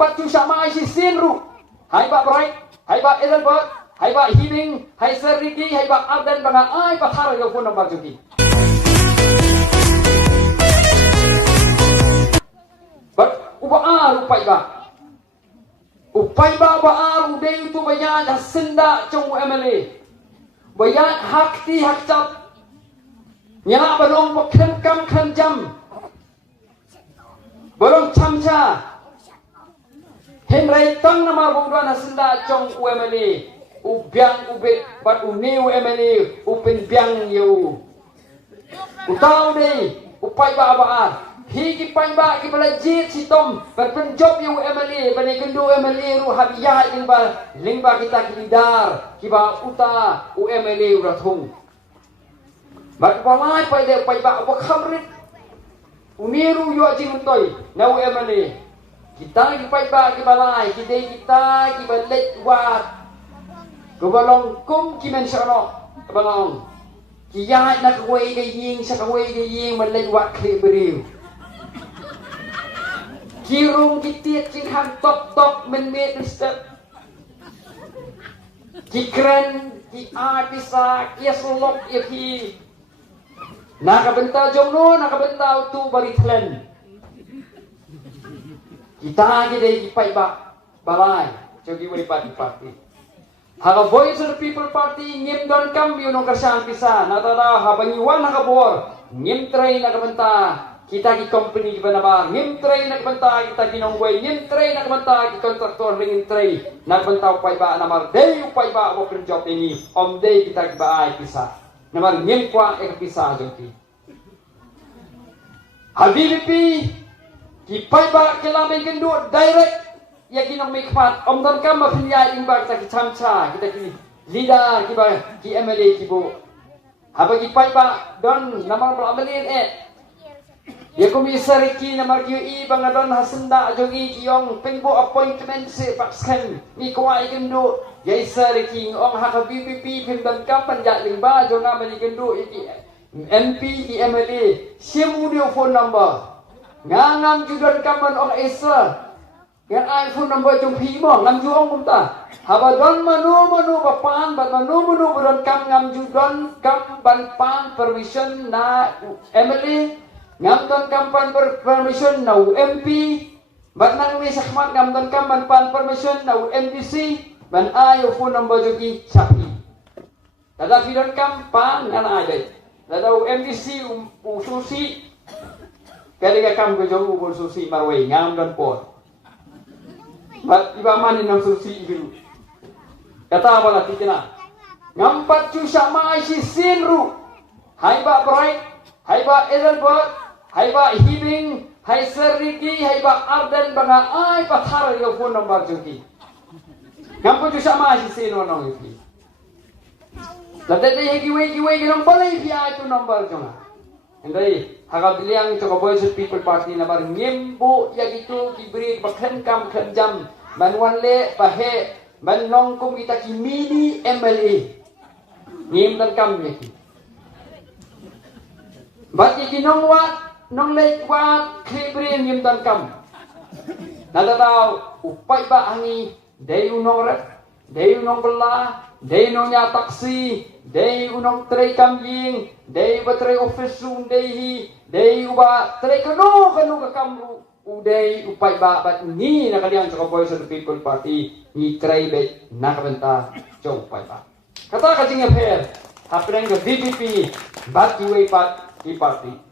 Ngampat chu sama ai si sin ru. Hai ba bright, hai ba Edelbert, hai ba Hibing, hai Seriki, hai ba Arden banga ai pathar yo phone number juki. But uba upai ba. Upai ba udai tu bayan hasinda chung MLA. Bayan hakti hakcap. Nya balong bakhan kam khan jam. Balong chamcha. Henry tang namar bungduan hasinda chung UMLA. Ubyang ubit bat uni UMLA upin biang yo. Utau dei upai ba. Higi pamba ki balajit si tom berpenjob yu MLA bani kendu MLA ru habiyah lingba kita kidar kiba uta UMLA rathung mat balai pai de pai ba khamrit uniru yu ajing toy na UMLA kita ki pai ba ki balai ki de kita ki balet wat ko balong kum ki mensiono balong ki ya na kwei ge ying sa kwei ge ying balet wat kli beriu Kirung kitiat kinghan top men step. Kikren ki bisa kiasulok ihi. Nakabenta jomno nakabenta tu baritlen. Kita gede kipai ba balai jogi wei party. Haga Voice of the People Party ngim don kam biuno kersan pisa natada habangiwan nakabor ngim tray nakabenta. Kita ki company ki banaba ngimtray nagbanta kita kinongway ngimtray nagbanta ki kontraktor ngimtray nagbanta upay ba namar day upay ba mo job ini om day kita ki baay pisa namar ngimkwa ek pisa joti habibi ki pay ba kilame kendo direct ya kinong mikpat om don kam mafiliya ingba kita ki chamcha kita ki leader ki ba ki MLA ki bo haba ki pay ba don namar amalin ya komisar ki namar ki bangadon hasenda jogi kiyong pengbo appointment se paksken ni kwai kendo ya isar ki ong haka BPP pimdan kapan ja lingba jonga mali kendo iki MP ki MLA simu dio phone number ngam judan kaman ong isa yang iPhone number jong pi mo ngam ju ong kumta habadon manu bapan bat manu buron kam ngam judan kam ban pan permission na MLA ngamton kampan permission na MP bat nang may sakmat ngamton kampan pan permission na MPC ban ayo phone number jogi sapi tada pidon kampan ngana ay tada MPC ususi kali ka kam gojong ususi marway ngamton por bat iba manin ng susi ibiru kata bala tikina ngampat chu sama si sinru hai ba bright hai ba Edelbert hai ba Hibing, hai Seriki, hai ba Arden banga ai pathar yo phone number joki. Ngampo ju sama si sino nong ifi. Ladde giwe ginong balai fi ai tu number jonga. Endai haga biliang to Voice of People Party na bar ngimbo ya gitu kibri bakhen kam khan jam banwan le bahe ban nong kum kita ki mini MLA. Ngim dan kam ni. Bati ginong wat nong lek wat klibrin yim dan kam nadataw upay ba hangi day unong rep day unong bela day unong ya taksi day unong tray kamying day ba tray office room day uba tray kanu ka kamru uday upay ba bat ni nakalian sa Voice of the People Party ni tray bet nakabenta chong upay ba kata kajing affair hapren ka VPP bat iway pat i party